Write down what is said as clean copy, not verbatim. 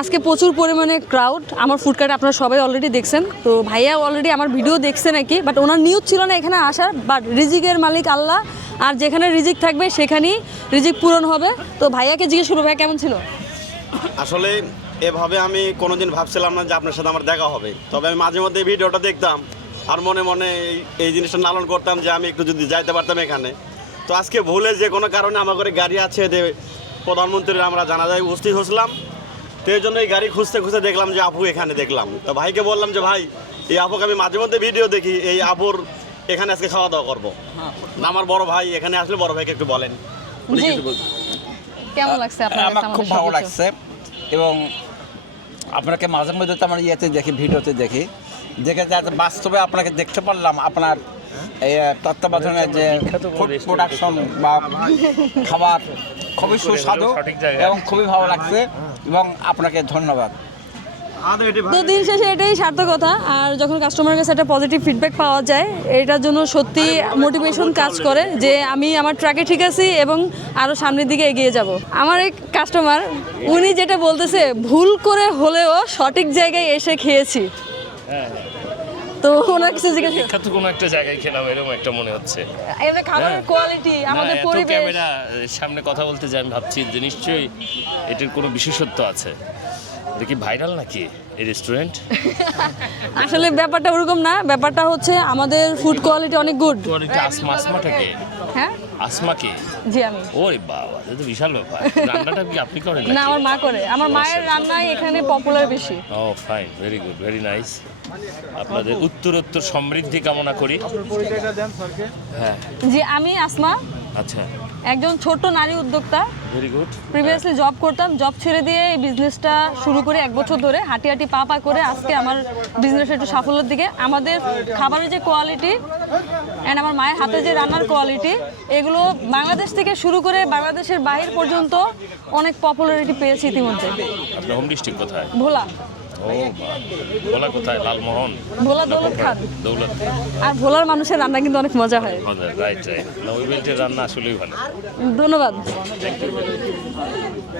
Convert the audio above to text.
আজকে প্রচুর পরিমাণে ক্রাউড। আমার ফুড কার্ট আপনারা সবাই অলরেডি দেখছেন, তো ভাইয়া অলরেডি আমার ভিডিও দেখছে নাকি, বাট ওনার নিউজ ছিল না এখানে আসার, বাট রিজিকের মালিক আল্লাহ, আর যেখানে রিজিক থাকবে সেখানেই রিজিক পূরণ হবে। তো ভাইয়াকে জিজ্ঞেস করবো, ভাইয়া কেমন ছিল? আসলে এভাবে আমি কোনোদিন ভাবছিলাম না যে আপনার সাথে আমার দেখা হবে, তবে আমি মাঝে মধ্যে ভিডিওটা দেখতাম আর মনে মনে এই জিনিসটা লালন করতাম যে আমি একটু যদি যাইতে পারতাম এখানে। তো আজকে ভুলে যে কোনো কারণে আমার ঘরে গাড়ি আছে, প্রধানমন্ত্রীর আমরা জানাজায় উপস্থিত হয়েছিলাম, তো এই জন্য এই গাড়ি খুঁজতে খুঁজতে দেখলাম যে আপু এখানে দেখলাম। তো ভাইকে বললাম যে ভাই, এই আপুকে আমি মাঝে মধ্যে ভিডিও দেখি, এই আপুর এখানে আজকে খাওয়া দাওয়া করবো। আমার বড় ভাই এখানে আসলে বড় ভাইকে একটু বলেন। কেমন লাগছে আপনার? আমার খুব ভালো লাগছে, এবং আপনাকে মাঝে মধ্যে তো আমার ইয়েতে দেখি, ভিডিওতে দেখি, দেখে যাতে বাস্তবে আপনাকে দেখতে পারলাম, আপনার এই তত্ত্বাবধানে যে ফুড প্রোডাকশন বা খাবার খুবই সুস্বাদু এবং খুবই ভালো লাগছে, এবং আপনাকে ধন্যবাদ। তো দিন শেষে এটাই সার্থকতা, আর যখন কাস্টমারের কাছে একটা পজিটিভ ফিডব্যাক পাওয়া যায়, এটার জন্য সত্যি মোটিভেশন কাজ করে যে আমি আমার ট্র্যাকে ঠিক আছি এবং আরও সামনের দিকে এগিয়ে যাব। আমার এক কাস্টমার, উনি যেটা বলতেছে, ভুল করে হলেও সঠিক জায়গায় এসে খেয়েছি। তো ওনার কিছু জিজ্ঞেস বিখ্যাত কোনো একটা জায়গায় খেলাম এরকম একটা মনে হচ্ছে। এবারে খাবারের কোয়ালিটি, আমাদের পরিবেশ, ক্যামেরা সামনে কথা বলতে যাই, আমি ভাবছি যে নিশ্চয়ই এটার কোনো বিশেষত্ব আছে। এটা কি ভাইরাল নাকি এই রেস্টুরেন্ট? আসলে ব্যাপারটা ওরকম না, ব্যাপারটা হচ্ছে আমাদের ফুড কোয়ালিটি অনেক গুড। আসমাটাকে হ্যাঁ, আসমা কি? জি আমি। ওরে বাবা, এটা তো বিশাল ব্যাপার। রান্নাটা কি আপনি করেন না, নাকি? আমার মা করে। আমার মায়ের রান্নাই এখানে পপুলার বেশি। Oh fine, very good, very nice. আপনাদের উত্তরোত্তর সমৃদ্ধি কামনা করি। হ্যাঁ, জি আমি আসমা, আচ্ছা, একজন ছোট নারী উদ্যোক্তা। Very good. প্রিভিয়াসলি জব করতাম, জব ছেড়ে দিয়ে এই বিজনেসটা শুরু করে 1 বছর ধরে হাঁটি হাঁটি পা পা করে আজকে আমার বিজনেসটা একটু সাফল্যের দিকে। আমাদের খাবারের যে কোয়ালিটি অ্যান্ড আমার মায়ের হাতে যে রান্নার কোয়ালিটি, এগুলো বাংলাদেশ থেকে শুরু করে বাংলাদেশের বাইরে পর্যন্ত অনেক পপুলারিটি পেয়েছে ইতিমধ্যে। আপনার হোম ডিস্ট্রিক্ট কোথায়? ভোলা। ও ভোলা কোথায়? লালমোহন? ভোলা দৌলত খান। দৌলত। আর ভোলার মানুষের রান্না কিন্তু অনেক মজা হয়। Right right. না, ওই বেল্টের রান্না আসলেই ভালো। ধন্যবাদ।